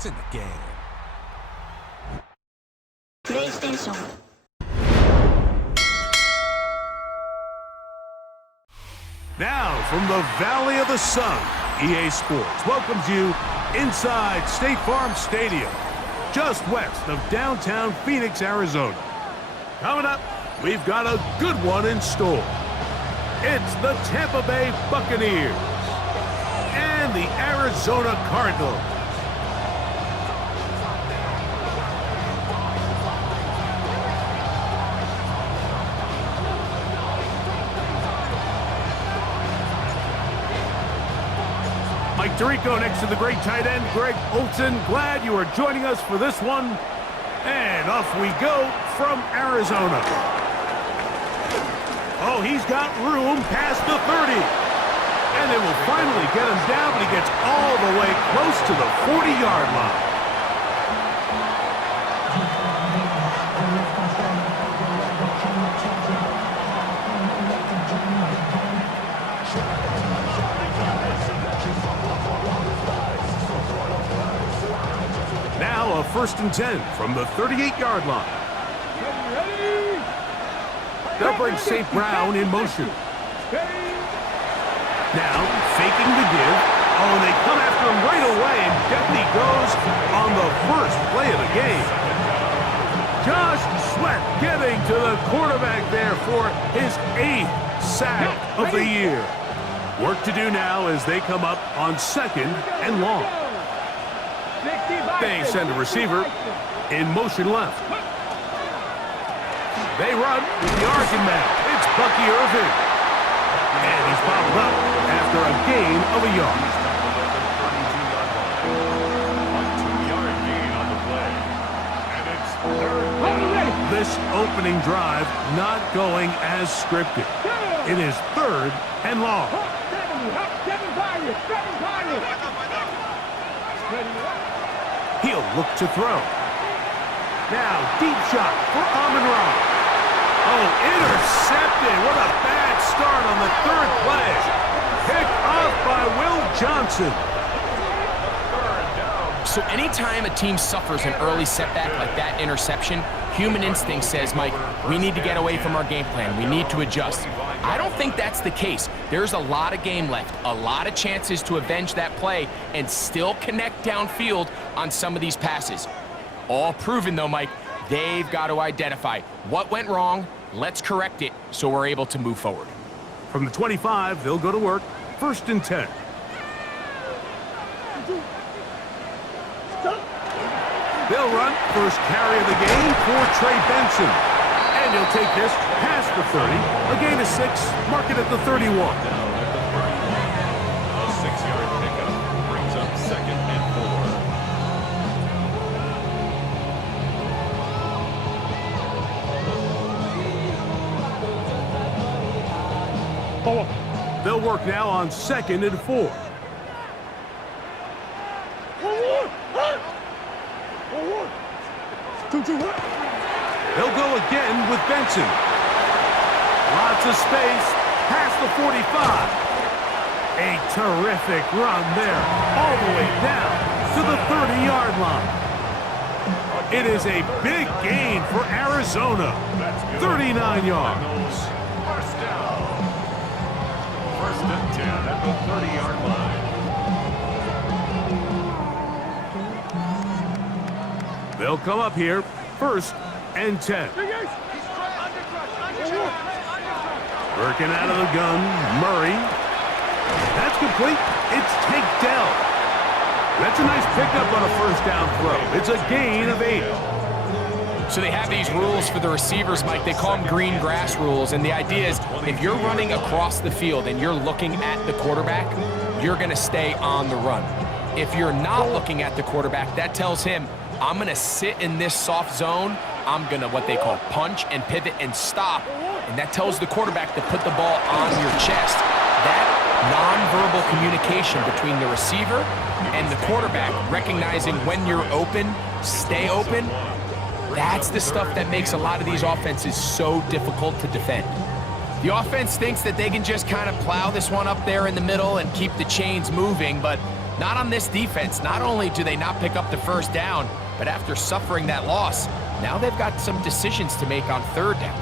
It's in the game. PlayStation. Now, from the Valley of the Sun, EA Sports welcomes you inside State Farm Stadium, just west of downtown Phoenix, Arizona. Coming up, we've got a good one in store. It's the Tampa Bay Buccaneers and the Arizona Cardinals. Mike Tirico next to the great tight end, Greg Olson. Glad you are joining us for this one. And off we go from Arizona. Oh, he's got room past the 30. And they will finally get him down, but he gets all the way close to the 40-yard line. Now a 1st and 10 from the 38-yard line. They'll bring St. Brown in motion. Now faking the give. Oh, and they come after him right away, and down he goes on the first play of the game. Josh Sweat getting to the quarterback there for his 8th sack of the year. Work to do now as they come up on 2nd and long. They send a receiver in motion left. They run with the Arkin man. It's Bucky Irving. And he's bobbled up after a gain of a yard. This opening drive not going as scripted. It is 3rd and long. He'll look to throw. Now, deep shot for Amon-Ra. Oh, intercepted. What a bad start on the 3rd play. Picked off by Will Johnson. So anytime a team suffers an early setback like that interception, human instinct says, Mike, we need to get away from our game plan. We need to adjust. I don't think that's the case. There's a lot of game left, a lot of chances to avenge that play and still connect downfield on some of these passes. All proven, though, Mike, they've got to identify what went wrong, let's correct it so we're able to move forward. From the 25, they'll go to work. 1st and 10. They'll run first carry of the game for Trey Benson. And he'll take this past the 30, a gain of 6, mark it at the 31. A 6-yard pickup brings up 2nd and 4. They'll work now on 2nd and 4. They'll go again with Benson. Lots of space past the 45. A terrific run there, all the way down to the 30-yard line. It is a big gain for Arizona. 39 yards. First down. 1st and 10 at the 30-yard line. They'll come up here, 1st and 10. Working out of the gun, Murray. That's complete. It's Tank Dell. That's a nice pickup on a 1st down throw. It's a gain of 8. So they have these rules for the receivers, Mike. They call them green grass rules. And the idea is if you're running across the field and you're looking at the quarterback, you're going to stay on the run. If you're not looking at the quarterback, that tells him, I'm going to sit in this soft zone. I'm going to what they call punch and pivot and stop. And that tells the quarterback to put the ball on your chest. That nonverbal communication between the receiver and the quarterback, recognizing when you're open, stay open, that's the stuff that makes a lot of these offenses so difficult to defend. The offense thinks that they can just kind of plow this one up there in the middle and keep the chains moving, but Not on this defense. Not only do they not pick up the first down, but after suffering that loss, now they've got some decisions to make on third down.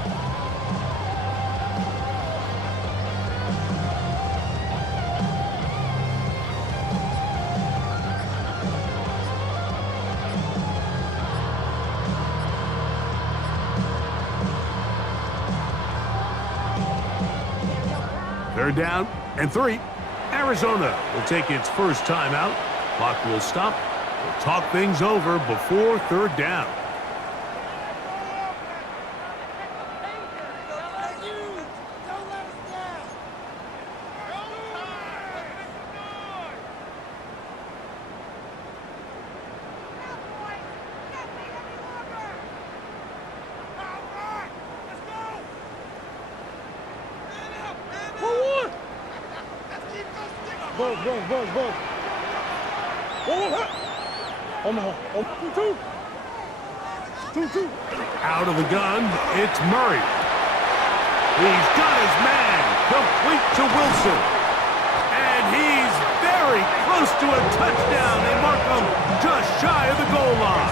Third down and 3. Arizona will take its first timeout. Clock will stop. We'll talk things over before third down. Out of the gun, it's Murray. He's got his man, complete to Wilson. And he's very close to a touchdown. They mark him just shy of the goal line.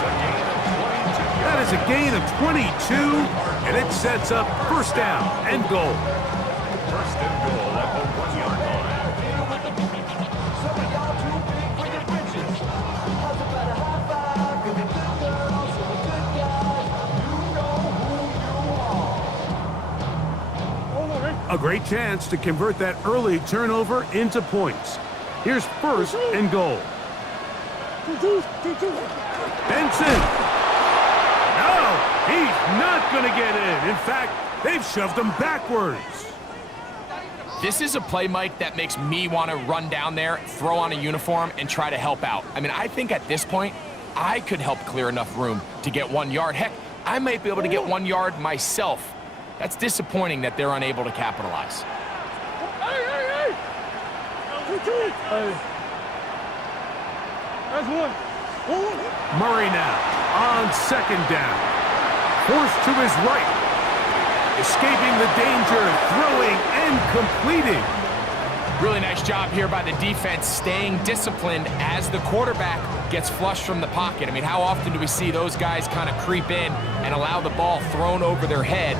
That is a gain of 22, and it sets up first down and goal. First and goal at the 1-yard line. A great chance to convert that early turnover into points. Here's first and goal. Benson. No, he's not going to get in. In fact, they've shoved him backwards. This is a play, Mike, that makes me want to run down there, throw on a uniform, and try to help out. I mean, I think at this point, I could help clear enough room to get 1 yard. Heck, I might be able to get 1 yard myself. That's disappointing that they're unable to capitalize. Murray now on second down. Forced to his right. Escaping the danger, throwing and completing. Really nice job here by the defense, staying disciplined as the quarterback gets flushed from the pocket. I mean, how often do we see those guys kind of creep in and allow the ball thrown over their head?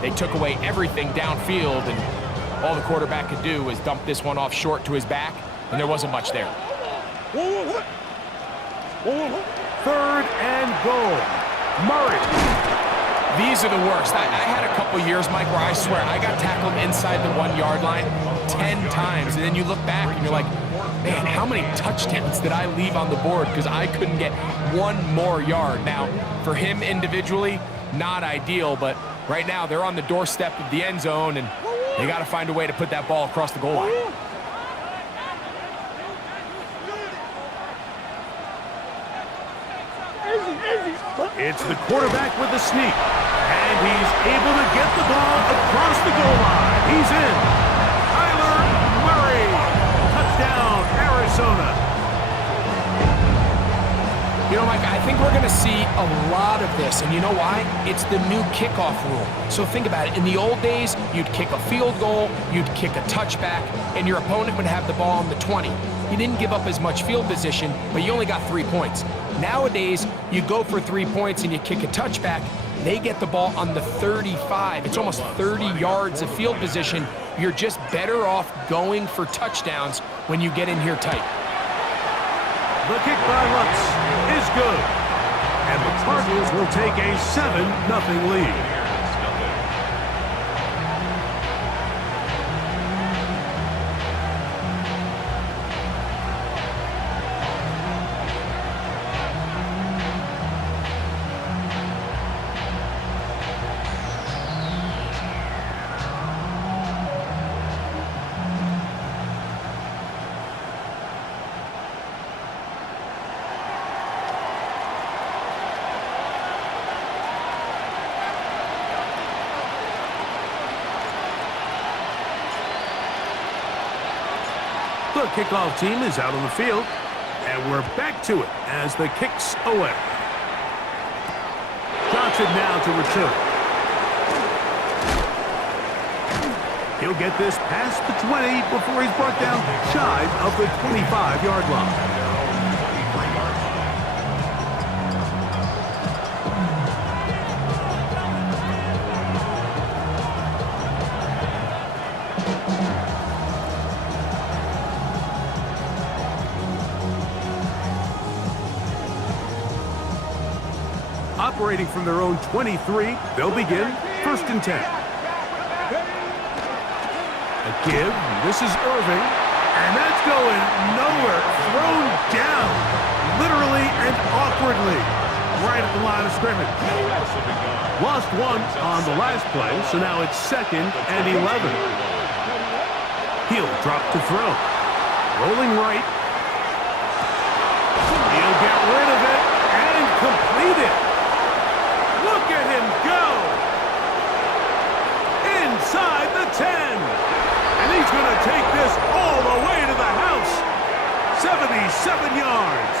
They took away everything downfield, and all the quarterback could do was dump this one off short to his back, and there wasn't much there. Third and goal. Murray. These are the worst. I had a couple years, Mike, where I swear I got tackled inside the 1 yard line 10 times, and then you look back and you're like, man, how many touchdowns did I leave on the board because I couldn't get 1 more yard? Now, for him individually, not ideal, but right now they're on the doorstep of the end zone, and they got to find a way to put that ball across the goal line. It's the quarterback with the sneak, and he's able to get the ball across the goal line. He's in. Kyler Murray. Touchdown, Arizona. You know, Mike, I think we're going to see a lot of this, and you know why? It's the new kickoff rule. So think about it. In the old days, you'd kick a field goal, you'd kick a touchback, and your opponent would have the ball on the 20. You didn't give up as much field position, but you only got 3 points. Nowadays, you go for 3 points and you kick a touchback, they get the ball on the 35. It's almost 30 yards of field position. You're just better off going for touchdowns when you get in here tight. The kick by Lutz is good. And the Cardinals will take a 7-0 lead. The kickoff team is out on the field, and we're back to it as the kick's away. Johnson now to return. He'll get this past the 20 before he's brought down shy of the 25-yard line. Operating from their own 23, they'll begin 1st and 10. A give, this is Irving, and that's going nowhere, thrown down, literally and awkwardly, right at the line of scrimmage. Lost one on the last play, so now it's 2nd and 11. He'll drop to throw. Rolling right. He'll get rid of it and complete it. Look at him go! Inside the 10! And he's going to take this all the way to the house. 77 yards.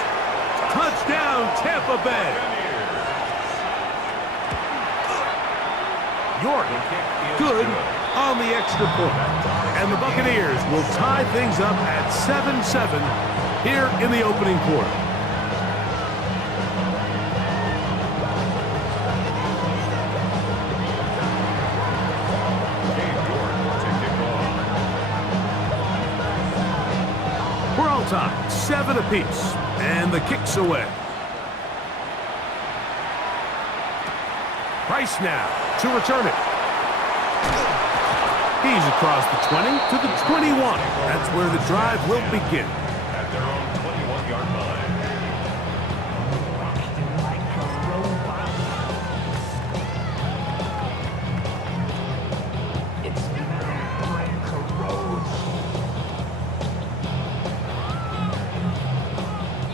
Touchdown, Tampa Bay. York, good on the extra point. And the Buccaneers will tie things up at 7-7 here in the opening quarter. Time, 7 apiece, and the kick's away. Price now to return it. He's across the 20 to the 21. That's where the drive will begin. At their own 21-yard line.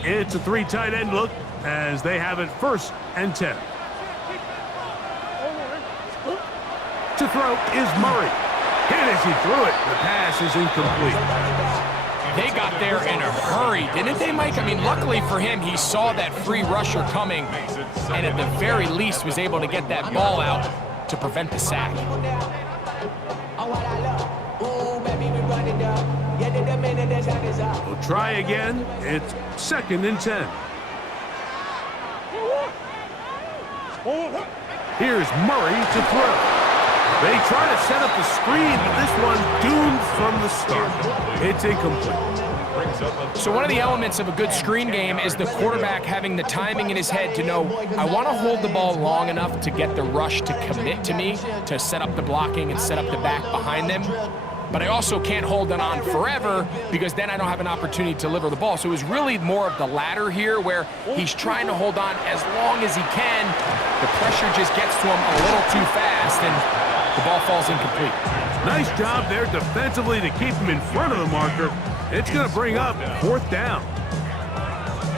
It's a 3 tight end look as they have it 1st and 10. To throw is Murray. And as he threw it, the pass is incomplete. They got there in a hurry, didn't they, Mike? I mean, luckily for him, he saw that free rusher coming and at the very least was able to get that ball out to prevent the sack. We'll try again. It's 2nd and 10. Here's Murray to throw. They try to set up the screen, but this one doomed from the start. It's incomplete. So one of the elements of a good screen game is the quarterback having the timing in his head to know, I want to hold the ball long enough to get the rush to commit to me, to set up the blocking and set up the back behind them. But I also can't hold it on forever because then I don't have an opportunity to deliver the ball. So it was really more of the latter here where he's trying to hold on as long as he can. The pressure just gets to him a little too fast and the ball falls incomplete. Nice job there defensively to keep him in front of the marker. It's going to bring up 4th down.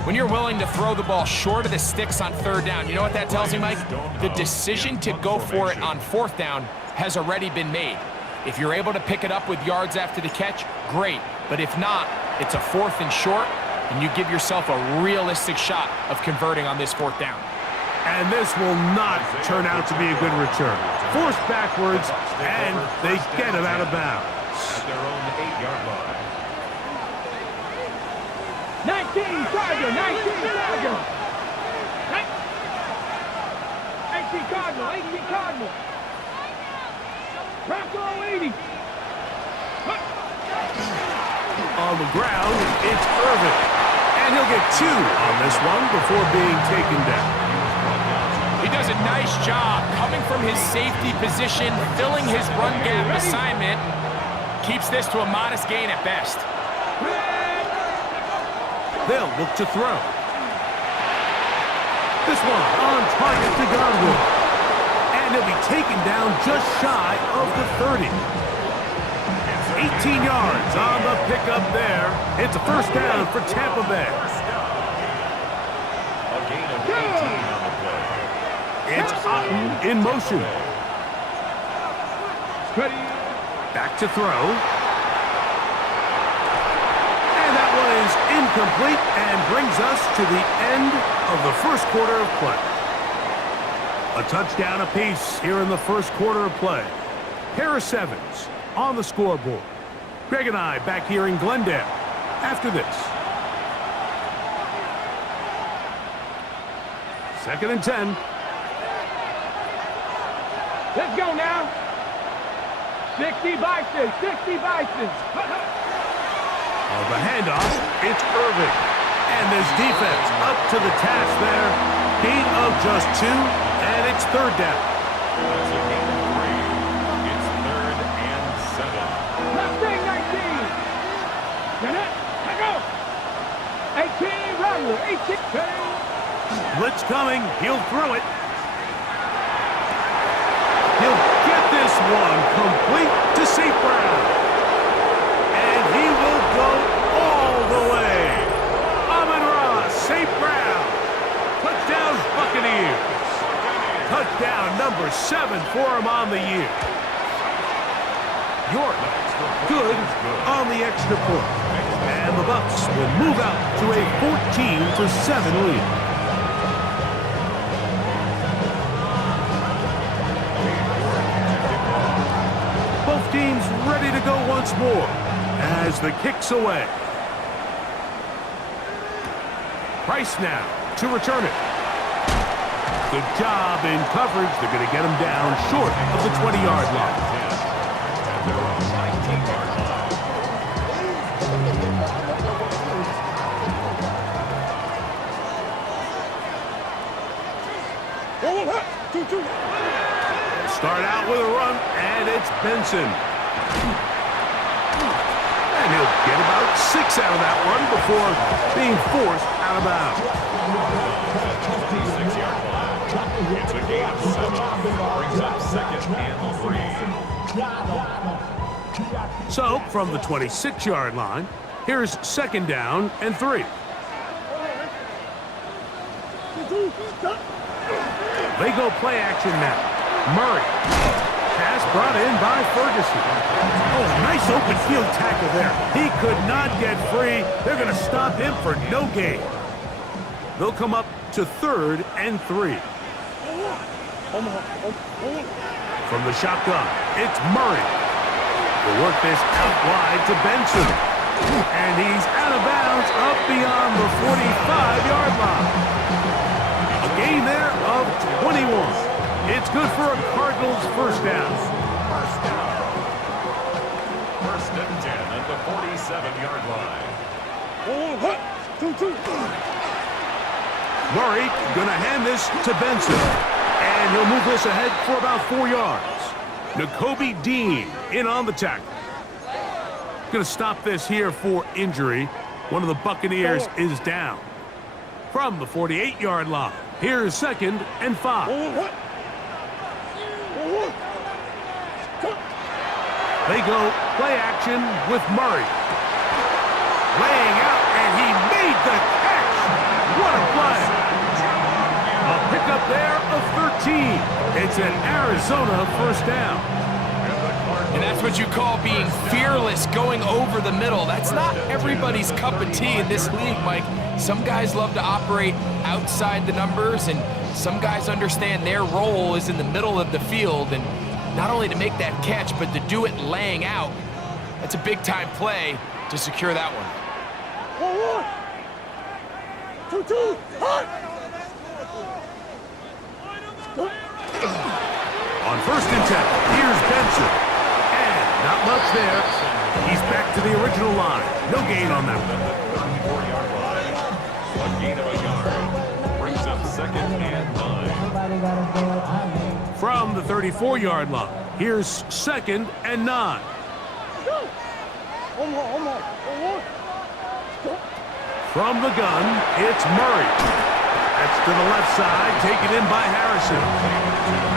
When you're willing to throw the ball short of the sticks on 3rd down, you know what that tells you, Mike? The decision to go for it on 4th down has already been made. If you're able to pick it up with yards after the catch, great. But if not, it's a 4th and short, and you give yourself a realistic shot of converting on this 4th down. And this will not turn out to be a good return. Forced backwards, and they get it out of bounds. At their own 8-yard line. 19 Charger, 19 Charger. 18 Cardinal, 18 Cardinal. Bronco 80. On the ground, it's Irving. And he'll get 2 on this one before being taken down. He does a nice job coming from his safety position, filling his run gap assignment. Keeps this to a modest gain at best. They'll look to throw. This one on target to Godwin. And he'll be taken down just shy of the 30. 18 yards on the pickup there. It's a 1st down for Tampa Bay. A gain of 18 on the play. It's Otten in motion. Back to throw. And that one is incomplete and brings us to the end of the 1st quarter of play. A touchdown apiece here in the 1st quarter of play. Pair of 7s on the scoreboard. Greg and I back here in Glendale after this. 2nd and 10. Let's go now. 60 Bisons, 60 Bisons. The handoff, it's Irving. And this defense up to the task there. Gain of just 2, and it's 3rd down. That's a gain of 3. It's 3rd and 7. Left thing, 19. Get it. Let go. 18, Rattler, 18. Blitz coming. He'll throw it. He'll get this one complete to St. Brown. And he will go all the way. Amon-Ra, St. Brown. Touchdown, Buccaneers. Touchdown number 7 for him on the year. York, good on the extra point. And the Bucs will move out to a 14-7 lead. Both teams ready to go once more as the kick's away. Price now to return it. Good job in coverage. They're going to get him down short of the 20-yard line. They're on 19-yard Start out with a run, and it's Benson. And he'll get about 6 out of that one before being forced out of bounds. 26-yard line. It's a gain of 7. Brings up 2nd and 3. So, from the 26-yard line, here's 2nd down and 3. They go play action now. Murray. Pass brought in by Ferguson. Oh, nice open field tackle there. He could not get free. They're going to stop him for no gain. They'll come up to 3rd and 3. From the shotgun, it's Murray. They'll work this out wide to Benson. And he's out of bounds up beyond the 45-yard line. A gain there of 21. It's good for a Cardinals 1st down. 1st and 10 at the 47-yard line. Murray going to hand this to Benson. And he'll move this ahead for about 4 yards. Nakobe Dean in on the tackle. Going to stop this here for injury. One of the Buccaneers is down. From the 48-yard line, here's 2nd and 5. They go play action with Murray. Laying out, and he made the catch. What a play. A pickup there of 13. It's an Arizona 1st down. And that's what you call being fearless, going over the middle. That's not everybody's cup of tea in this league, Mike. Some guys love to operate outside the numbers, and some guys understand their role is in the middle of the field, and not only to make that catch, but to do it laying out. That's a big-time play to secure that one. On 1st and 10, here's Benson. And not much there. He's back to the original line. No gain on that one. 34-yard line. A gain of a yard. Brings up 2nd and 9. From the 34-yard line, here's 2nd and 9. From the gun, it's Murray. That's to the left side, taken in by Harrison.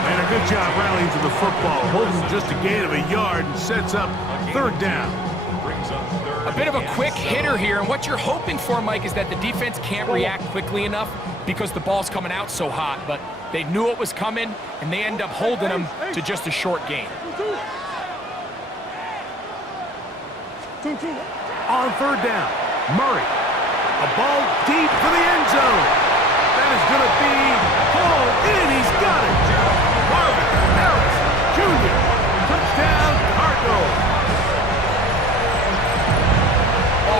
And a good job rallying to the football, holding just a gain of a yard and sets up 3rd down. A bit of a quick hitter here, and what you're hoping for, Mike, is that the defense can't react quickly enough because the ball's coming out so hot, but they knew it was coming, and they end up holding them to just a short gain. On 3rd down, Murray. A ball deep for the end zone. That is going to be hauled in. He's got it. Marvin Harris Jr. Touchdown, Cardinals.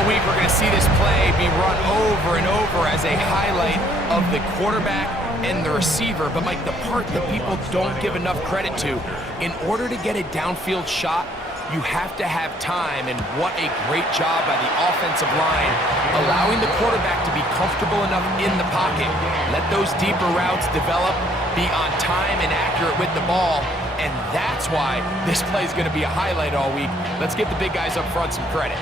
all week, we're going to see this play be run over and over as a highlight of the quarterback and the receiver. But, Mike, the part that people don't give enough credit to, in order to get a downfield shot, you have to have time, and what a great job by the offensive line, allowing the quarterback to be comfortable enough in the pocket, let those deeper routes develop, be on time and accurate with the ball, and that's why this play is going to be a highlight all week. Let's give the big guys up front some credit.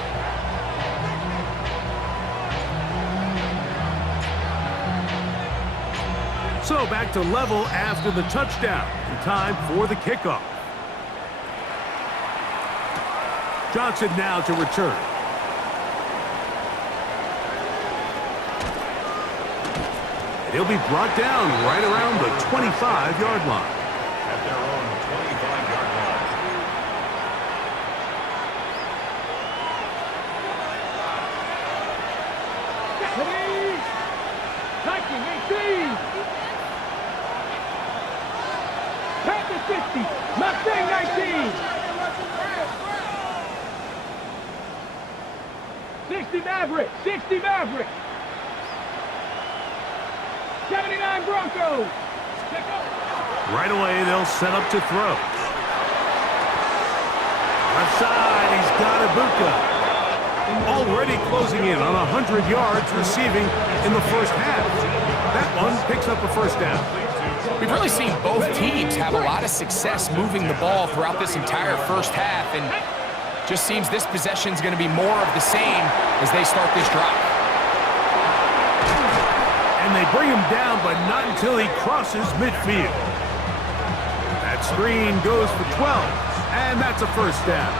So back to level after the touchdown, and time for the kickoff. Johnson now to return. And he'll be brought down right around the 25-yard line. At their own 25-yard line. Viking 18. Panthers 50. Mustang 19. 60 Maverick. 60 Maverick. 79 Broncos. Right away, they'll set up to throw. Left side, he's got Ibuka. Already closing in on 100 yards receiving in the first half. That one picks up a first down. We've really seen both teams have a lot of success moving the ball throughout this entire first half, and just seems this possession is going to be more of the same as they start this drive. And they bring him down, but not until he crosses midfield. That screen goes for 12, and that's a first down.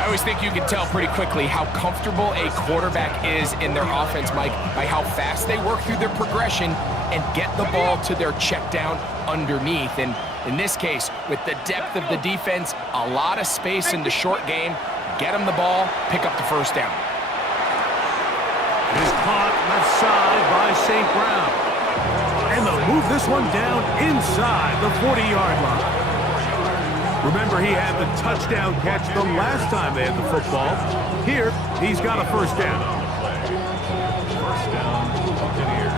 I always think you can tell pretty quickly how comfortable a quarterback is in their offense, Mike, by how fast they work through their progression and get the ball to their check down underneath. And in this case, with the depth of the defense, a lot of space in the short game, get them the ball, pick up the first down. It is caught left side by St. Brown. And they'll move this one down inside the 40-yard line. Remember, he had the touchdown catch the last time they had the football. Here, he's got a first down. First down, Buccaneers.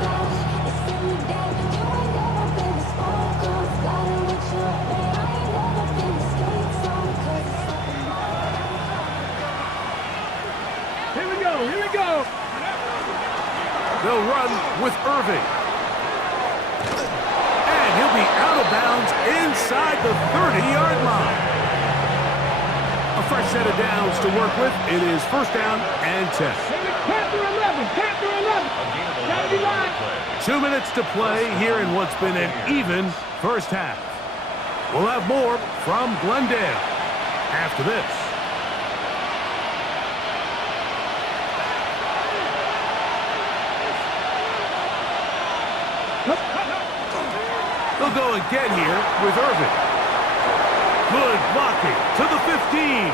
Here we go. Here we go. They'll run with Irving. And he'll be out of bounds inside the 30-yard line. A fresh set of downs to work with. It is first down and 10. Panther 11. Panther 11. Gotta be line. 2 minutes to play here in what's been an even first half. We'll have more from Glendale after this. They'll go again here with Irving. Good blocking to the 15.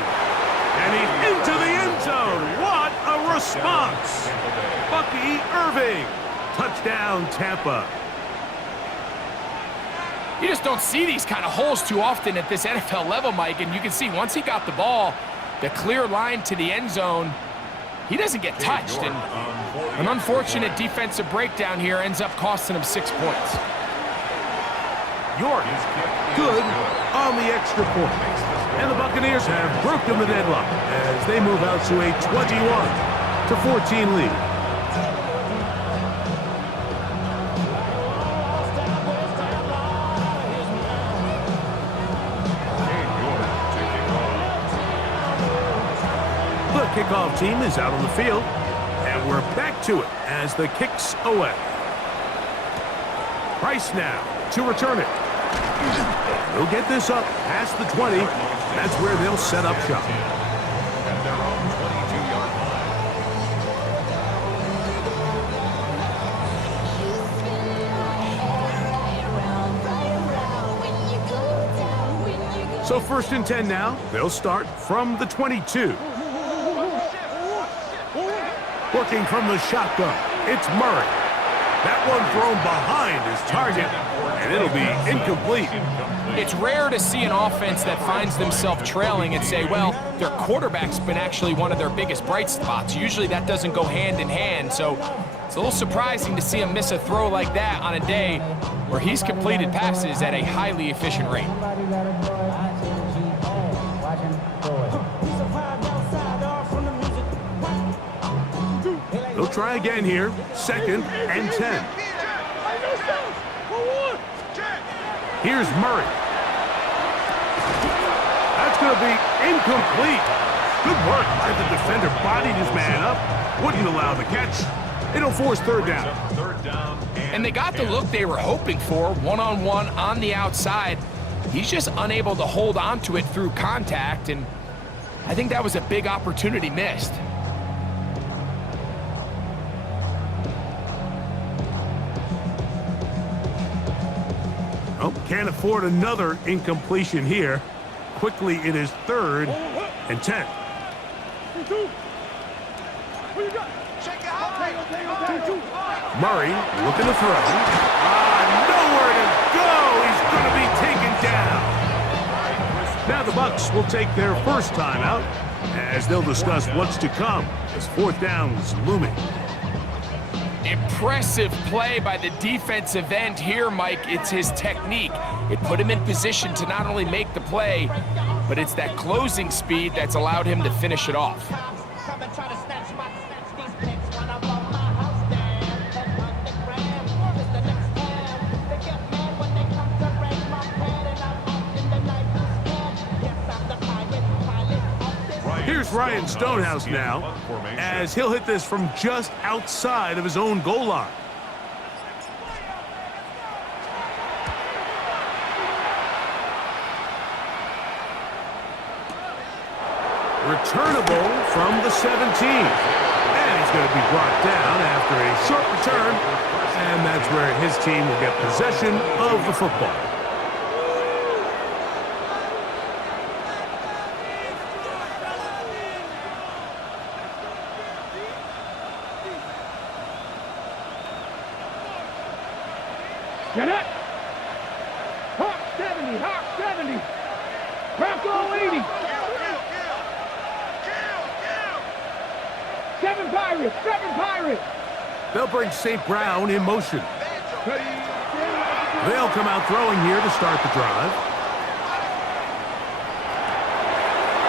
And he's into the end zone. What a response. Bucky Irving. Touchdown, Tampa. You just don't see these kind of holes too often at this NFL level, Mike, and you can see once he got the ball, the clear line to the end zone, he doesn't get touched, and an unfortunate defensive breakdown here ends up costing him 6 points. York, good on the extra point. And the Buccaneers have broken the deadlock as they move out to a 21-14 lead. The kickoff team is out on the field, and we're back to it as the kick's away. Price now to return it. They'll get this up past the 20. That's where they'll set up shop. At their own 22-yard line. So first and 10 now. They'll start from the 22. Working from the shotgun, it's Murray. That one thrown behind his target, and it'll be incomplete. It's rare to see an offense that finds themselves trailing and say, well, their quarterback's been actually one of their biggest bright spots. Usually that doesn't go hand in hand, so it's a little surprising to see him miss a throw like that on a day where he's completed passes at a highly efficient rate. They'll try again here, 2nd and 10. Here's Murray. That's going to be incomplete. Good work by the defender, bodied his man up, wouldn't allow the catch. It'll force 3rd down. And they got the look they were hoping for, one-on-one on the outside. He's just unable to hold on to it through contact, and I think that was a big opportunity missed. Oh, can't afford another incompletion here. Quickly, it is 3rd and 10. Murray looking to throw. Nowhere to go. He's going to be taken down. Now the Bucs will take their first timeout as they'll discuss what's to come as 4th down is looming. Impressive play by the defensive end here, Mike. It's his technique. It put him in position to not only make the play, but it's that closing speed that's allowed him to finish it off. Here's Ryan Stonehouse now, as he'll hit this from just outside of his own goal line. Returnable from the 17. And he's going to be brought down after a short return, and that's where his team will get possession of the football. Get it! Hawk 70, Hawk 70. Bronco 80. 7 Pirates, 7 Pirates. They'll bring St. Brown in motion. They'll come out throwing here to start the drive.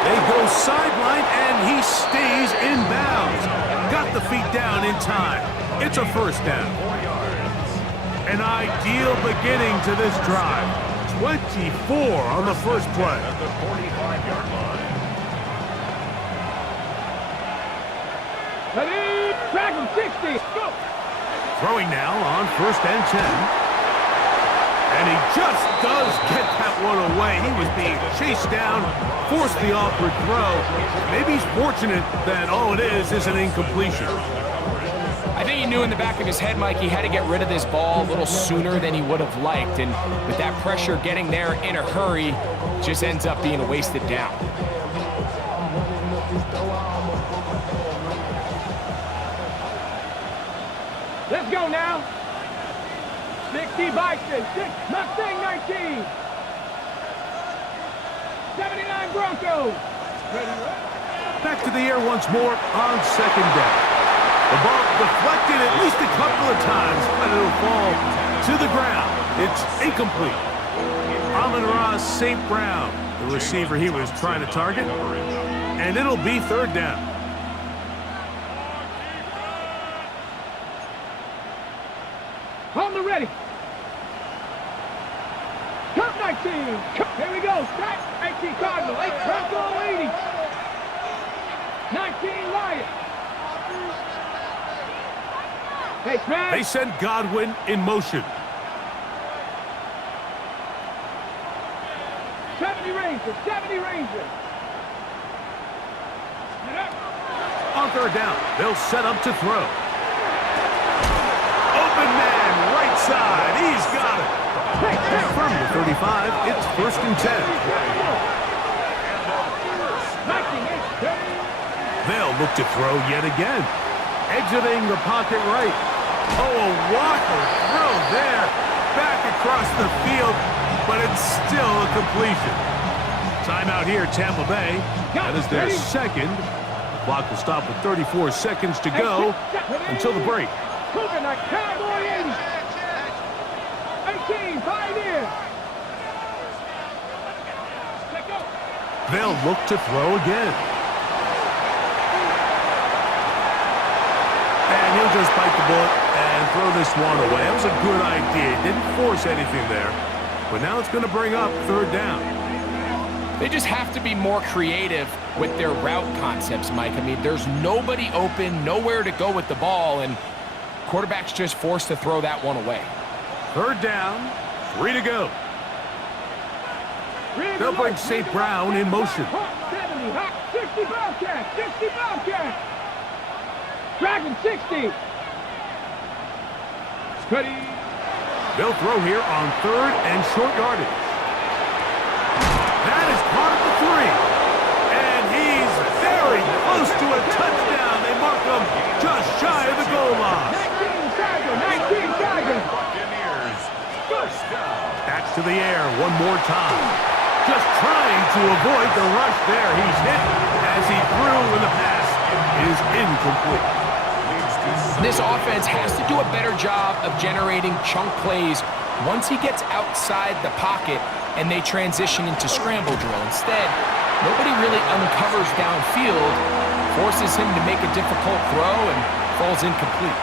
They go sideline, and he stays in bounds. Got the feet down in time. It's a 1st down. An ideal beginning to this drive. 24 on the first play. At the 45-yard line. Ready, track him, 60. Go. Throwing now on 1st and 10. And he just does get that one away. He was being chased down, forced the awkward throw. Maybe he's fortunate that all it is an incompletion. I think he knew in the back of his head, Mike, he had to get rid of this ball a little sooner than he would have liked. And with that pressure getting there in a hurry, just ends up being a wasted down. Let's go now. 60 Bison, 6 Mustang 19. 79 Broncos. Back to the air once more on 2nd down. The ball deflected at least a couple of times, but it'll fall to the ground. It's incomplete. Amon-Ra St. Brown, the receiver he was trying to target, and it'll be 3rd down. On the ready. Count 19. Here we go. Strike 18 Cardinals. 8 Bronco 80. 19 Lions. Hey, Smash. They send Godwin in motion. 70 Rangers. 70 Rangers. On 3rd down, they'll set up to throw. Open man, right side. He's got it. From the 35, it's 1st and 10. They'll look to throw yet again. Exiting the pocket right. Oh, a waffle throw there. Back across the field, but it's still a completion. Timeout here, Tampa Bay. That is their second. The clock will stop with 34 seconds to go until the break. Cooking like Cowboy 80. 18, Pioneer. They'll look to throw again. And he'll just bite the bullet and throw this one away. That was a good idea. Didn't force anything there. But now it's going to bring up third down. They just have to be more creative with their route concepts, Mike. I mean, there's nobody open, nowhere to go with the ball, and quarterback's just forced to throw that one away. Third down, 3 to go. They'll bring St. Brown in motion. 70, 60 Bobcat, 60 Bobcat. Dragon 60. Cuddy. They'll throw here on third and short yardage. That is caught at the 3. And he's very close to a touchdown. They mark him just shy of the goal line. 19 Tiger, 19 Tiger. Buccaneers, first down. Back to the air one more time. Just trying to avoid the rush there. He's hit as he threw, and the pass is incomplete. This offense has to do a better job of generating chunk plays once he gets outside the pocket and they transition into scramble drill. Instead, nobody really uncovers downfield, forces him to make a difficult throw, and falls incomplete.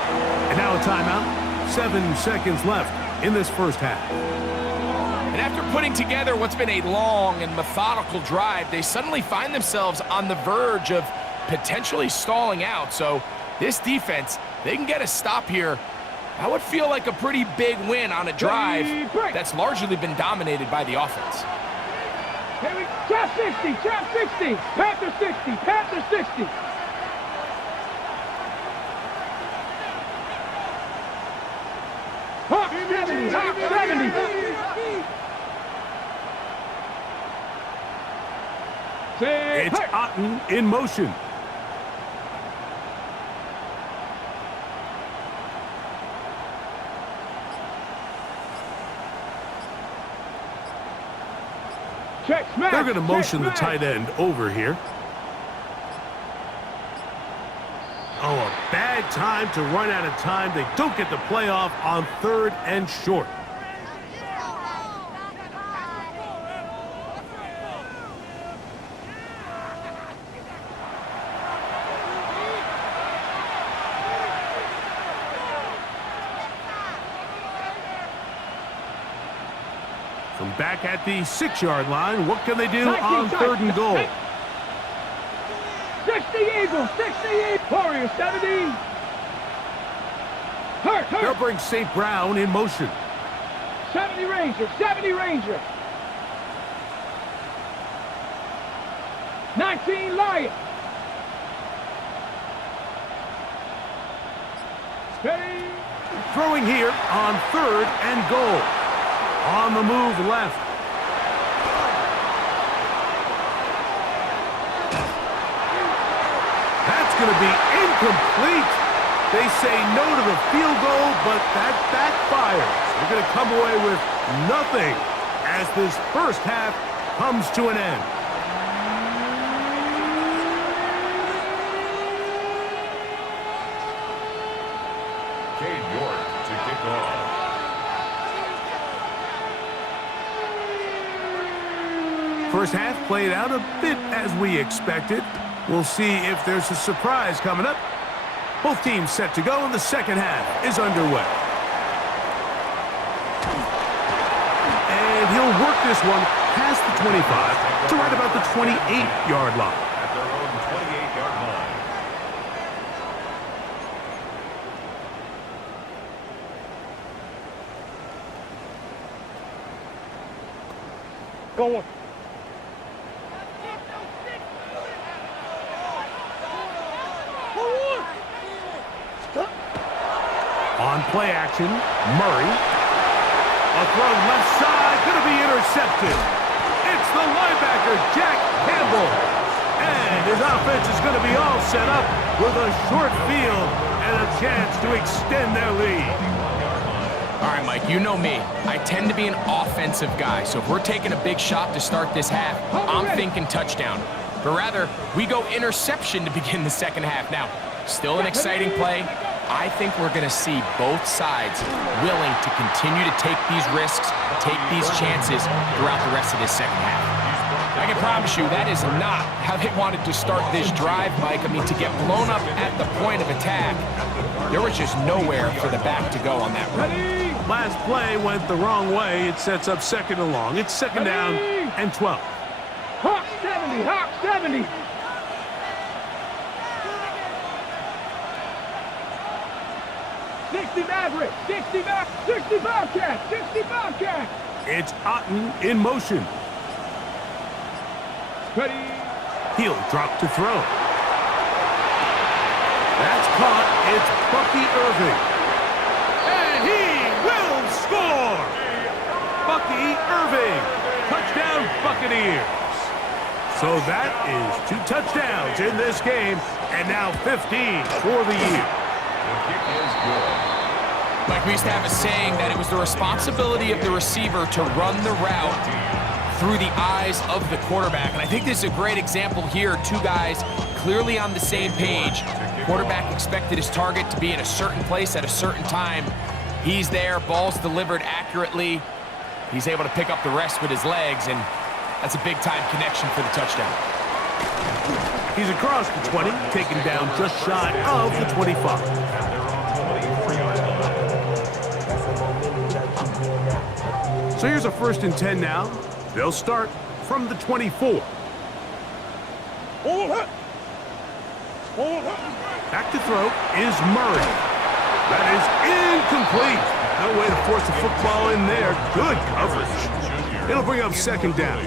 And now a timeout. 7 seconds left in this first half. And after putting together what's been a long and methodical drive, they suddenly find themselves on the verge of potentially stalling out. So this defense, they can get a stop here. That would feel like a pretty big win on a drive that's largely been dominated by the offense. Here we Trap 60, Trap 60, Panther 60, Panther 60. Hawk 70, Hawk 70. It's Otten in motion. They're going to motion the tight end over here. Oh, a bad time to run out of time. They don't get the playoff on third and short. From back at the 6-yard line, what can they do on third and goal? 60 Eagles, 60 Eagles. Warrior 70. Hurt. They'll bring St. Brown in motion. 70 Ranger, 70 Ranger. 19 Lion. Steady. Throwing here on third and goal. On the move left. That's going to be incomplete. They say no to the field goal, but that backfires. They're going to come away with nothing as this first half comes to an end. Cade York to kick off. First half played out a bit as we expected. We'll see if there's a surprise coming up. Both teams set to go, and the second half is underway. And he'll work this one past the 25 to right about the 28-yard line. At their own 28-yard line. Going. On play action, Murray. A throw left side, going to be intercepted. It's the linebacker, Jack Campbell. And his offense is going to be all set up with a short field and a chance to extend their lead. All right, Mike, you know me. I tend to be an offensive guy, so if we're taking a big shot to start this half, I'm thinking touchdown. But rather, we go interception to begin the second half. Now, still an exciting play. I think we're going to see both sides willing to continue to take these risks, take these chances throughout the rest of this second half. I can promise you that is not how they wanted to start this drive, Mike. I mean, to get blown up at the point of attack, there was just nowhere for the back to go on that run. Last play went the wrong way. It sets up second and long. It's second down and 12. Hawk 70, Hawk 70. Maverick, 60 Bobcat, 60 Bobcat. It's Otten in motion. Ready. He'll drop to throw. That's caught. It's Bucky Irving. And he will score! Bucky Irving. Touchdown Buccaneers. So that is 2 touchdowns in this game, and now 15 for the year. The kick is good. Like we used to have a saying that it was the responsibility of the receiver to run the route through the eyes of the quarterback. And I think this is a great example here. 2 guys clearly on the same page. Quarterback expected his target to be in a certain place at a certain time. He's there, ball's delivered accurately. He's able to pick up the rest with his legs, and that's a big-time connection for the touchdown. He's across the 20, taken down just shy of the 25. So here's a 1st and 10 now. They'll start from the 24. Back to throw is Murray. That is incomplete. No way to force the football in there. Good coverage. It'll bring up second down.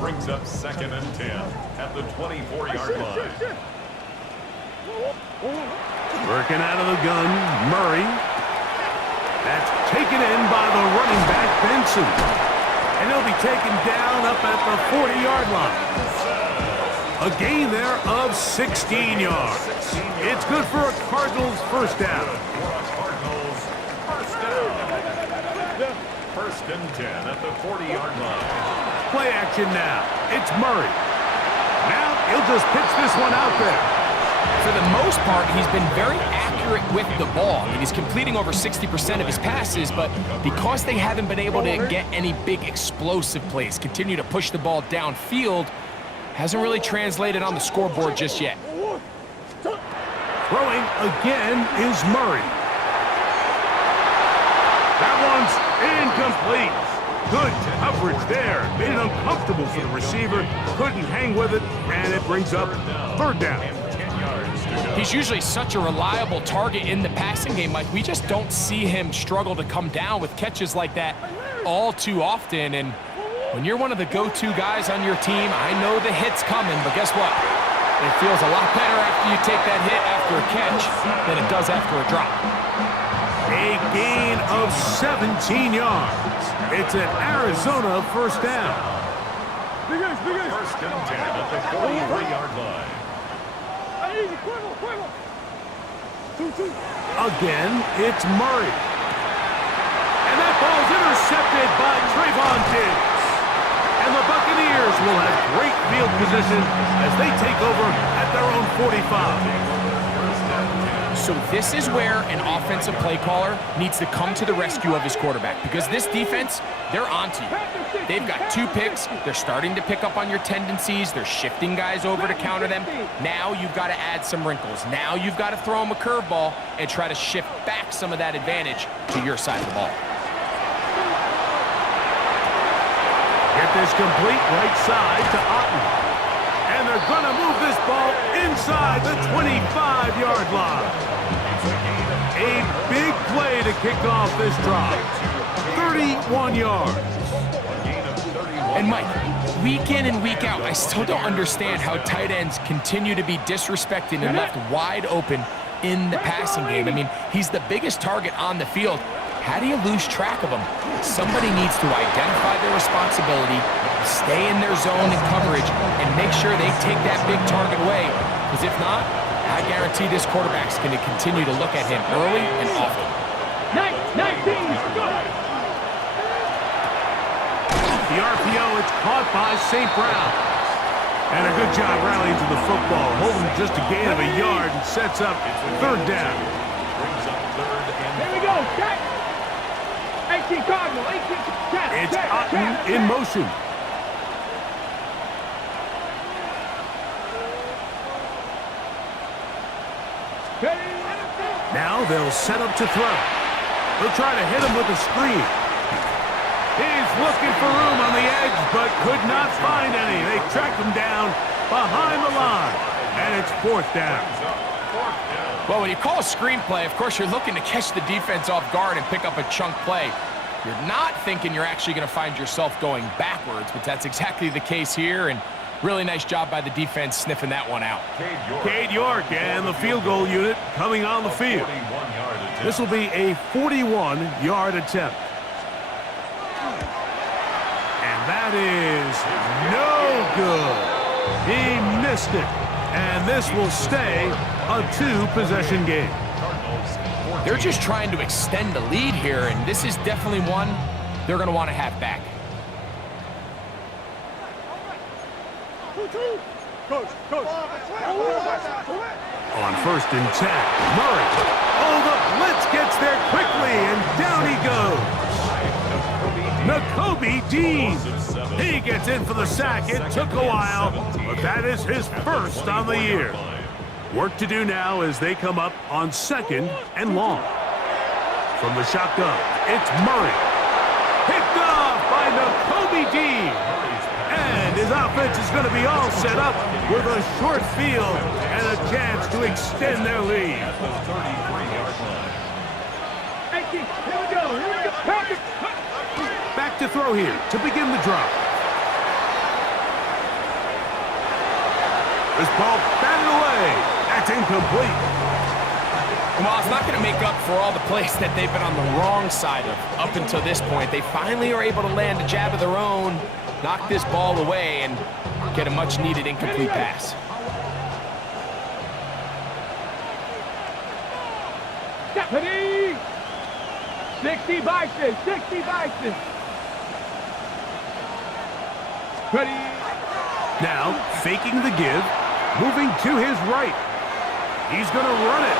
Brings up 2nd and 10 at the 24-yard line. Working out of the gun, Murray. That's taken in by the running back, Benson. And he'll be taken down up at the 40-yard line. A gain there of 16 yards. It's good for a Cardinals first down. Cardinals first down. 1st and 10 at the 40-yard line. Play action now. It's Murray. Now he'll just pitch this one out there. For the most part, he's been very accurate with the ball. I mean, he's completing over 60% of his passes, but because they haven't been able to get any big explosive plays, continue to push the ball downfield, hasn't really translated on the scoreboard just yet. Throwing again is Murray. That one's incomplete. Good coverage there. Made it uncomfortable for the receiver. Couldn't hang with it, and it brings up 3rd down. He's usually such a reliable target in the passing game. Like, we just don't see him struggle to come down with catches like that all too often. And when you're one of the go-to guys on your team, I know the hit's coming, but guess what? It feels a lot better after you take that hit after a catch than it does after a drop. A gain of 17 yards. It's an Arizona first down. 1st and 10 at the 43-yard line. Again, it's Murray. And that ball's intercepted by Trayvon Diggs. And the Buccaneers will have great field position as they take over at their own 45. So this is where an offensive play caller needs to come to the rescue of his quarterback, because this defense, they're onto you. They've got 2 picks. They're starting to pick up on your tendencies. They're shifting guys over to counter them. Now you've got to add some wrinkles. Now you've got to throw them a curveball and try to shift back some of that advantage to your side of the ball. Get this complete right side to Otten. And they're going to move this ball inside the 25-yard line. A big play to kick off this drive. 31 yards. And Mike, week in and week out, I still don't understand how tight ends continue to be disrespected and left wide open in the passing game. I mean, he's the biggest target on the field. How do you lose track of him? Somebody needs to identify their responsibility, stay in their zone and coverage, and make sure they take that big target away. Because if not, I guarantee this quarterback's going to continue to look at him early and often. 19, go! The RPO, it's caught by St. Brown. And a good job rallying to the football, holding just a gain of a yard and sets up third down. Here we go, check! 18 Cardinal, 18, check, It's check, Otten check, in check. motion. Now they'll set up to throw. They'll try to hit him with a screen. He's looking for room on the edge, but could not find any. They tracked him down behind the line, and it's fourth down. Well, when you call a screenplay, of course, you're looking to catch the defense off guard and pick up a chunk play. You're not thinking you're actually going to find yourself going backwards, but that's exactly the case here, and really nice job by the defense sniffing that one out. Cade York and the field goal unit coming on the field. This will be a 41-yard attempt. And that is no good. He missed it. And this will stay a two-possession game. They're just trying to extend the lead here, and this is definitely one they're going to want to have back. On first and 10, Murray. Oh, the blitz gets there quickly, and down he goes. Nakobe Dean. He gets in for the sack. It took a while, but that is his first on the year. Work to do now as they come up on second and long. From the shotgun, it's Murray. Picked off by Nakobe Dean. And his offense is going to be all set up with a short field and a chance to extend their lead. 18, here we go, Patrick. Back to throw here to begin the drive. This ball batted away. That's incomplete. Well, it's not going to make up for all the plays that they've been on the wrong side of up until this point. They finally are able to land a jab of their own, knock this ball away, and get a much-needed incomplete pass. Ready? 60 Bison, 60 Bison. Ready? Now, faking the give, moving to his right. He's going to run it.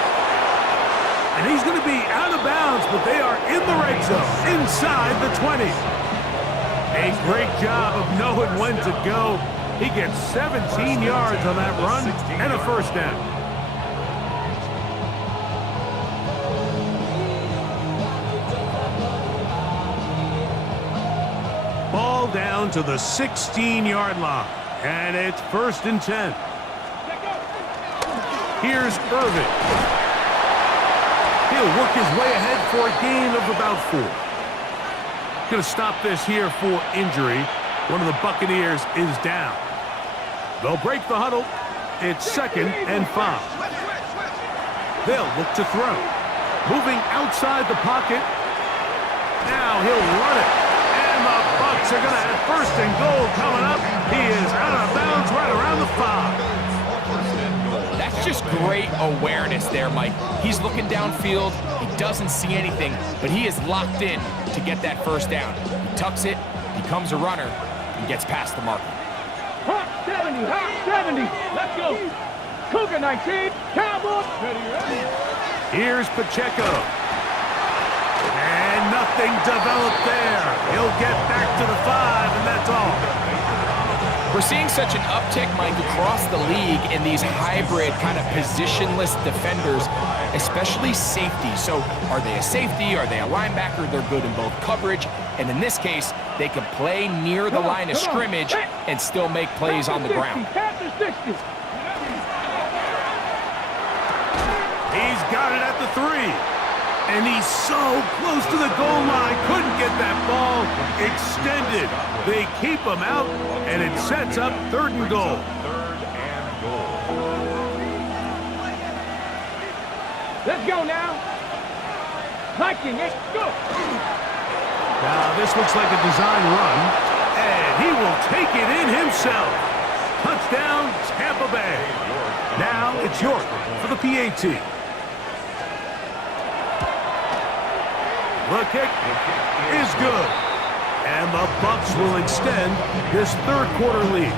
And he's going to be out of bounds, but they are in the red zone, inside the 20. A great job of knowing when to go. He gets 17 yards on that run and a first down. Ball down to the 16-yard line, and it's first and 10. Here's Irvin. He'll work his way ahead for a gain of about 4. Going to stop this here for injury. One of the Buccaneers is down. They'll break the huddle. It's second and 5. They'll look to throw. Moving outside the pocket. Now he'll run it. And the Bucs are going to have first and goal coming up. He is out of bounds right around the 5. That's just great awareness there, Mike. He's looking downfield. He doesn't see anything, but he is locked in to get that first down. He tucks it, becomes a runner, and gets past the marker. Hot 70, hot 70. Let's go. Cougar 19, Cowboys. Ready. Here's Pacheco. And nothing developed there. He'll get back to the 5, and that's all. We're seeing such an uptick, Mike, across the league in these hybrid kind of positionless defenders, especially safety. So are they a safety? Are they a linebacker? They're good in both coverage. And in this case, they can play near the line of scrimmage and still make plays on the ground. Panther 60. He's got it at the 3. And he's so close to the goal line. Couldn't get that ball extended. They keep him out, and it sets up third and goal. Let's go now. Hiking, let's go. Now, this looks like a design run, and he will take it in himself. Touchdown. Touchdown, Tampa Bay. Now it's York for the PAT. The kick is good. And the Bucs will extend this third quarter lead.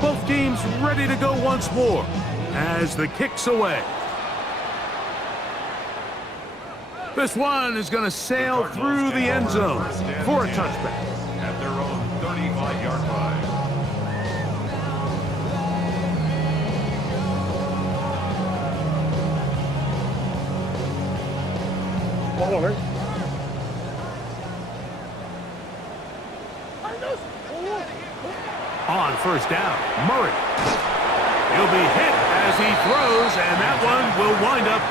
Both teams ready to go once more as the kick's away. This one is going to sail through the end zone for a touchback. At their own 35-yard line. On first down, Murray. He'll be hit as he throws, and that one will wind up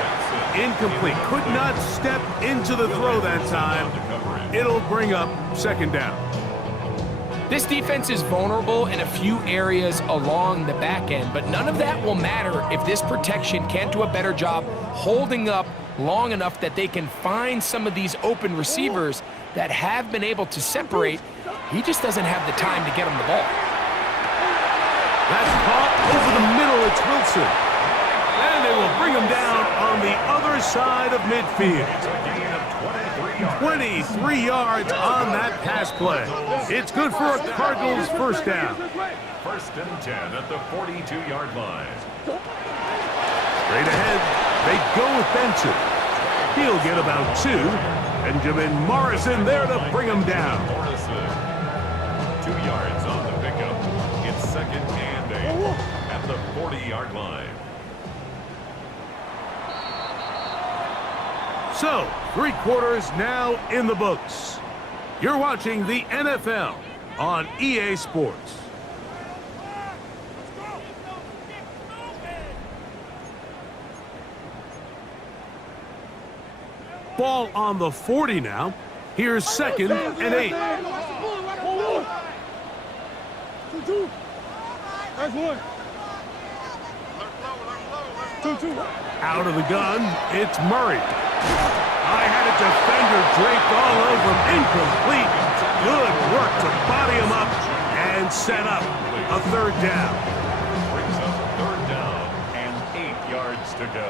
incomplete. Could not step into the throw that time. It'll bring up second down. This defense is vulnerable in a few areas along the back end, but none of that will matter if this protection can't do a better job holding up long enough that they can find some of these open receivers that have been able to separate. He just doesn't have the time to get him the ball. That's caught over the middle. It's Wilson. And they will bring him down on the other side of midfield. 23 yards on that pass play. It's good for a Cardinals first down. First and 10 at the 42-yard line. Straight ahead, they go with Benson. He'll get about 2. Benjamin Morrison there to bring him down. Morrison. 2 yards on the pickup. It's second and 8 at the 40-yard line. So, 3 quarters now in the books. You're watching the NFL on EA Sports. Ball on the 40 now. Here's second and 8. Out of the gun, it's Murray. I had a defender draped all over him. Incomplete. Good work to body him up and set up a third down. Brings up third down and 8 yards to go.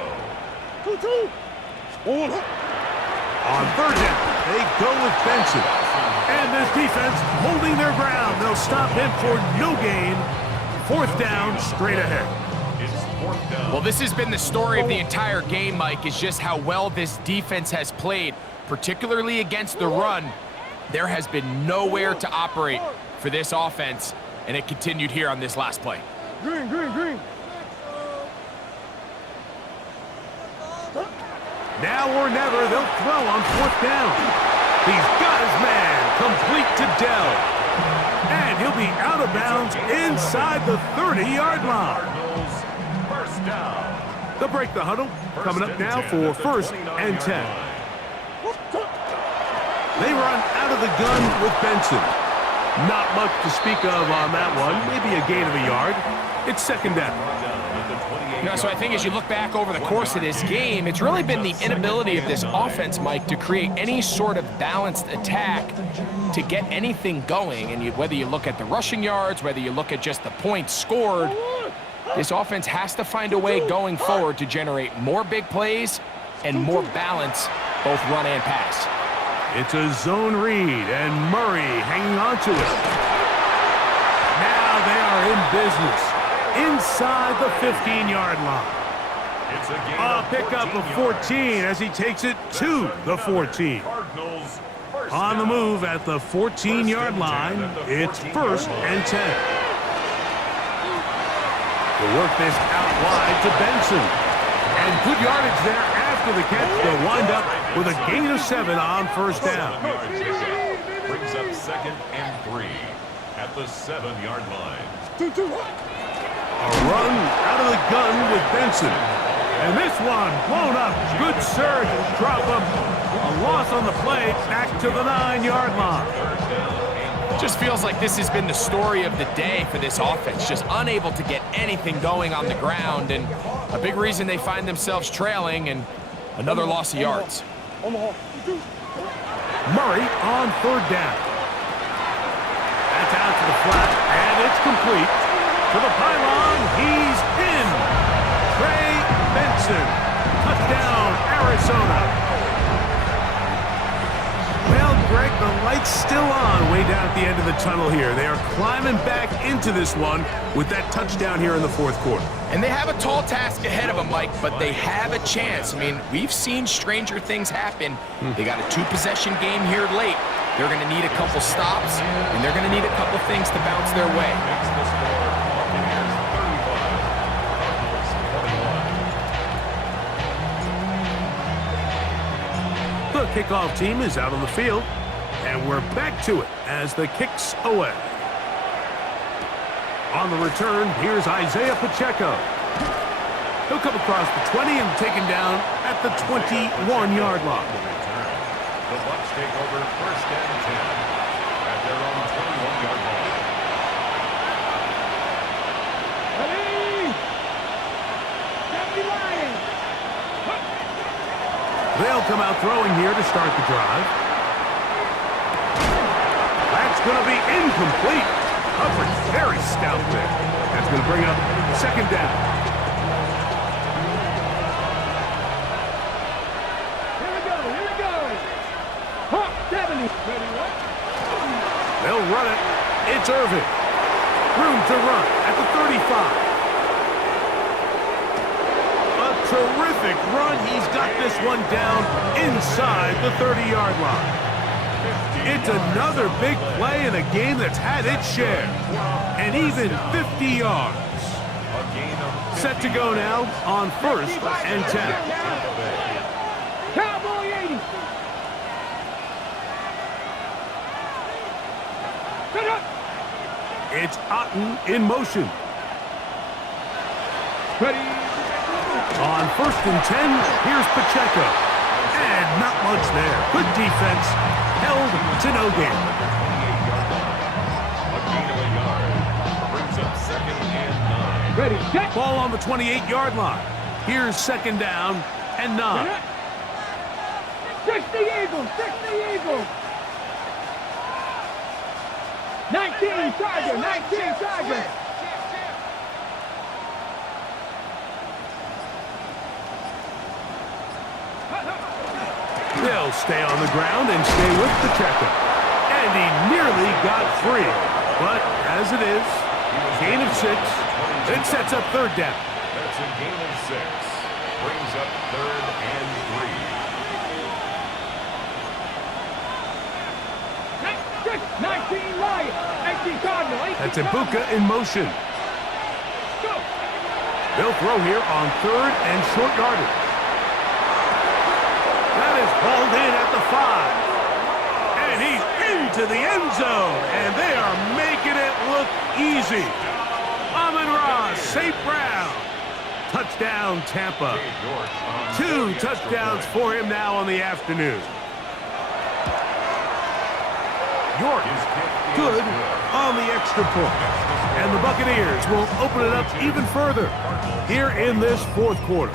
On third down, they go with Benson. And this defense holding their ground. They'll stop him for no gain. Fourth down, straight ahead. Well, this has been the story of the entire game, Mike, is just how well this defense has played, particularly against the run. There has been nowhere to operate for this offense, and it continued here on this last play. Green. Now or never, they'll throw on fourth down. He's got his man, complete to Dell. And he'll be out of bounds inside the 30-yard line. First down. They'll break the huddle. Coming up now for first and 10. They run out of the gun with Benson. Not much to speak of on that one. Maybe a gain of a yard. It's second down. So I think as you look back over the course of this game, it's really been the inability of this offense, Mike, to create any sort of balanced attack to get anything going. And whether you look at the rushing yards, whether you look at just the points scored, this offense has to find a way going forward to generate more big plays and more balance, both run and pass. It's a zone read, and Murray hanging on to it. Now they are in business. Inside the 15-yard line. It's A pickup of 14 as he takes it to the 14. On the move at the 14-yard line, it's first and 10. To work this out wide to Benson. And good yardage there after the catch. They'll wind up with a gain of 7 on first down. Brings up second and 3 at the 7-yard line. A run out of the gun with Benson. And this one blown up. Good surge. Drop him. A loss on the play. Back to the 9-yard line. Just feels like this has been the story of the day for this offense. Just unable to get anything going on the ground. And a big reason they find themselves trailing and another loss of yards. Murray on third down. That's out to the flat, and it's complete. To the pylon, he's in. Trey Benson. Touchdown, Arizona. Well, Greg, the light's still on way down at the end of the tunnel here. They are climbing back into this one with that touchdown here in the fourth quarter. And they have a tall task ahead of them, Mike, but they have a chance. I mean, we've seen stranger things happen. They got a two-possession game here late. They're going to need a couple stops, and they're going to need a couple things to bounce their way. The kickoff team is out on the field, and we're back to it as the kick's away. On the return, here's Isaiah Pacheco. He'll come across the 20 and taken down at the 21-yard line. The Bucs take over first and 10 at their own 21-yard line. Ready? Deputy Lions. They'll come out throwing here to start the drive. That's going to be incomplete. Coverage very stout there. That's going to bring up second down. Here we go, here we go. Hawk 70. Ready, what? They'll run it. It's Irvin. Room to run at the 35. A terrific run. He's got this one down inside the 30-yard line. It's another big play in a game that's had its share. And even 50 yards. Set to go now on first and 10. Cowboy 80. Set up. It's Otten in motion. Ready. On first and 10, here's Pacheco. And not much there. Good defense. Held to no gain. A gain of a yard. Brings up second and 9. Ready, set. Ball on the 28-yard line. Here's second down and 9. 60 Eagles, 60 Eagles. 19 Tiger, 19 Tiger. They'll stay on the ground and stay with Pacheco. And he nearly got free. But as it is, gain of 6. It sets up third down. That's a gain of 6. Brings up third and 19 Lions, 18 Cardinals. That's Ibuka in motion. They'll throw here on third and short yardage. That is hauled in at the 5. And he's into the end zone. And they are making it look easy. Amon-Ra St. Brown. Touchdown, Tampa. 2 touchdowns for him now on the afternoon. York good on the extra point. And the Buccaneers will open it up even further here in this fourth quarter.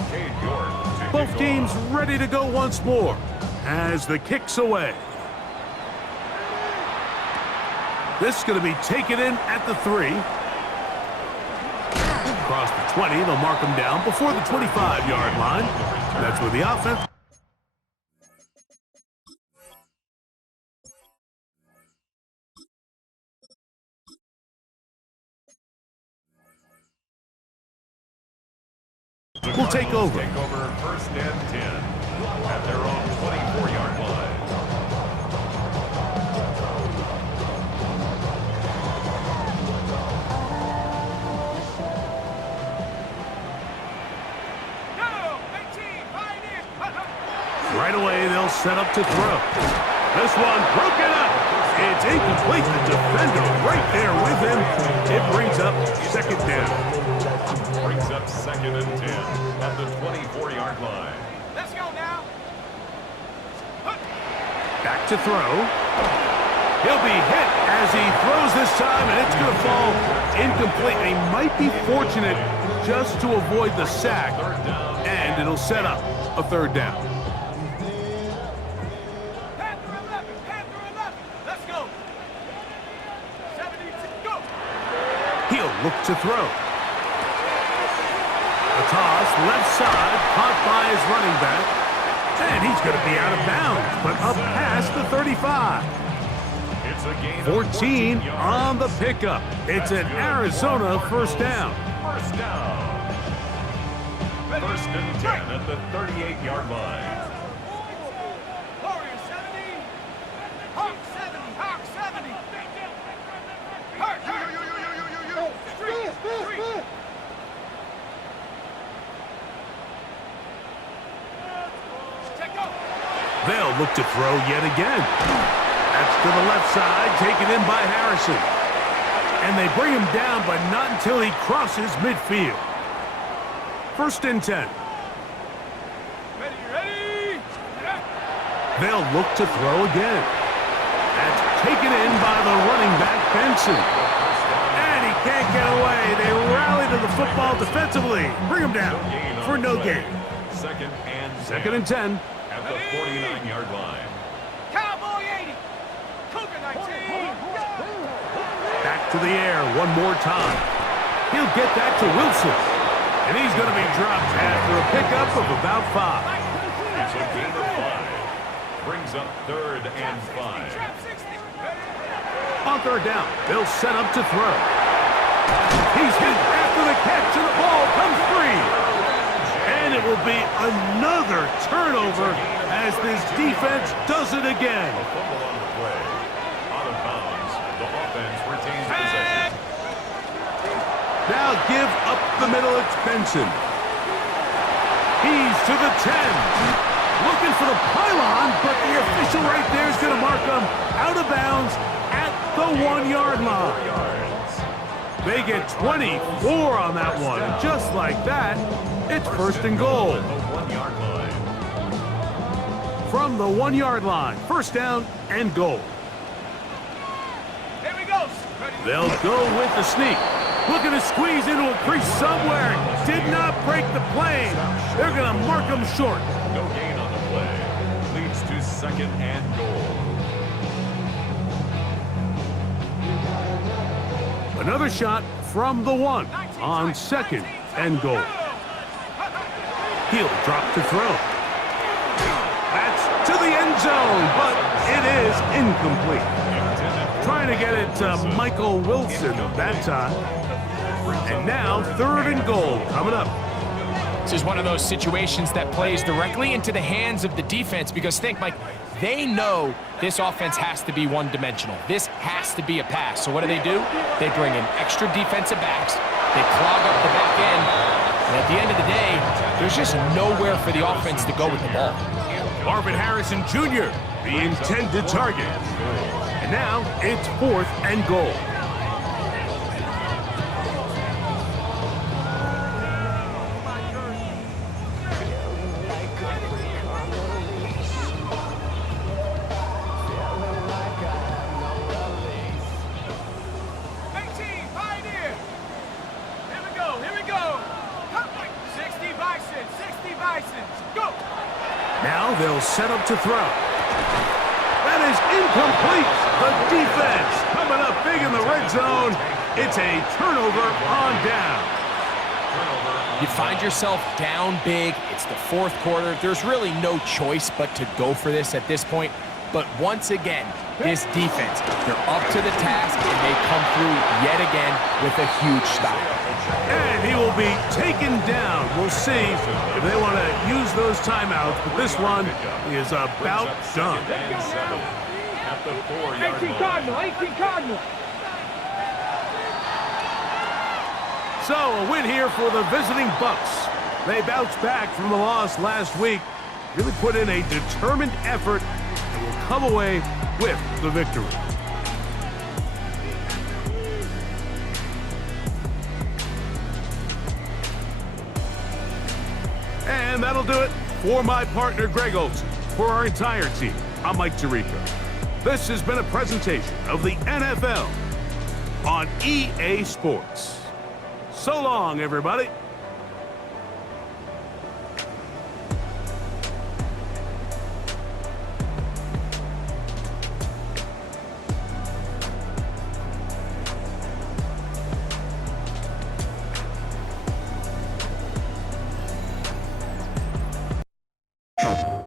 Both teams ready to go once more as the kick's away. This is going to be taken in at the 3. Across the 20, they'll mark him down before the 25-yard line. That's where the offense. Will take over. Take over first and 10 at their own 24-yard line. Right away, they'll set up to throw. This one broken up. It's incomplete. The defender right there with him. It brings up second down. Brings up second and 10 at the 24-yard line. Let's go now. Back to throw. He'll be hit as he throws this time, and it's going to fall incomplete. He might be fortunate just to avoid the sack, and it'll set up a third down. He'll look to throw. A toss, left side, caught by his running back. And he's going to be out of bounds, but up past the 35. It's a gain 14 of 14 yards. on the pickup. It's an Arizona first down. First down. First and 10 at the 38-yard line. Warrior 70. Hawk 70. Hawk 70. Hurt. Street. Check go. They'll look to throw yet again. That's to the left side, taken in by Harrison. And they bring him down, but not until he crosses midfield. First and 10. Ready. They'll look to throw again. That's taken in by the running back, Benson. And he can't get away. They rally to the football defensively. Bring him down for no gain. Second and 10 Second and 10. at the 49-yard line. Cowboy 80. Cougar 19. Back to the air one more time. He'll get that to Wilson. And he's going to be dropped after a pickup of about 5. It's a gain of 5. Brings up 3rd and 5. Trap 60. On third down, they'll set up to throw. He's hit after the catch, and the ball comes free. And it will be another turnover as this defense does it again. A fumble on the play. Out of bounds. The offense retains possession. Now give up the middle, it's Benson. He's to the 10. Looking for the pylon, but the official right there is going to mark him out of bounds at the 1-yard line. They get 24 on that one. And just like that, it's first and goal. The 1-yard line. From the 1-yard line, first down and goal. Here we go. They'll go with the sneak. Looking to squeeze into a crease somewhere. Did not break the plane. They're going to mark him short. No gain on the play. Leads to second and goal. Another shot from the 1 on second and goal. He'll drop to throw. That's to the end zone, but it is incomplete. Trying to get it to Michael Wilson that time. And now 3rd and goal coming up. This is one of those situations that plays directly into the hands of the defense because think, Mike, they know this offense has to be one-dimensional. This has to be a pass. So what do? They bring in extra defensive backs. They clog up the back end. And at the end of the day, there's just nowhere for the offense to go with the ball. Marvin Harrison Jr., the intended target. And now it's 4th and goal. Now they'll set up to throw. That is incomplete. The defense coming up big in the red zone. It's a turnover on down. You find yourself down big. It's the 4th quarter. There's really no choice but to go for this at this point. But once again, this defense, they're up to the task, and they come through yet again with a huge stop. And he will be taken down. We'll see if they want to use those timeouts, but this one is about done. At the 4-yard 18 Cardinal. 18 Cardinal. So a win here for the visiting Bucks. They bounced back from the loss last week, really put in a determined effort, and will come away with the victory. And that'll do it for my partner, Greg Olson. For our entire team, I'm Mike Tirico. This has been a presentation of the NFL on EA Sports. So long, everybody.